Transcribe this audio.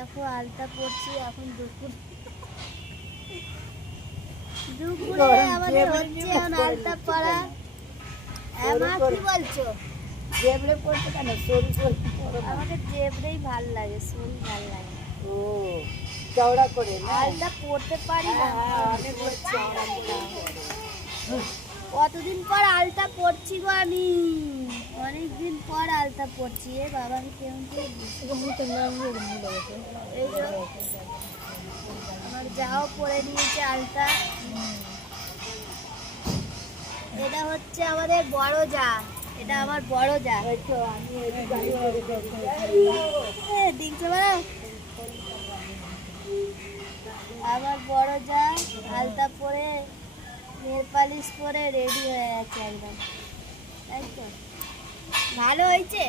দেখো আলতা পড়ছি এখন দুপুরে আমাদের হচ্ছে এখন আলতা পড়া। মা কি বলছো? জেবড়ে পড়তে কেন সরু সরু পড়ো না। আমাকে জেবড়েই ভাল লাগে, সরু ভাল লাগে। ও চওড়া করে না? আলতা পড়তে পারি না। অনেক চওড়া করে কতদিন পর আলতা পড়ছি গো আমি, অনেকদিন পর আলতা পড়ছি। এ বাবা আমি কেমন করে এই যে আমার যাও পরে নিয়েছে আলতা। এটা হচ্ছে আমাদের বড় যা, এটা আমার বড় যা। আমি এই গাড়ি করে দেখতে পারো আমার বড় যা আলতা পরে নেল পালিশ পরে রেডি হয়ে আছে একদম। তাই তো ভালো হয়েছে।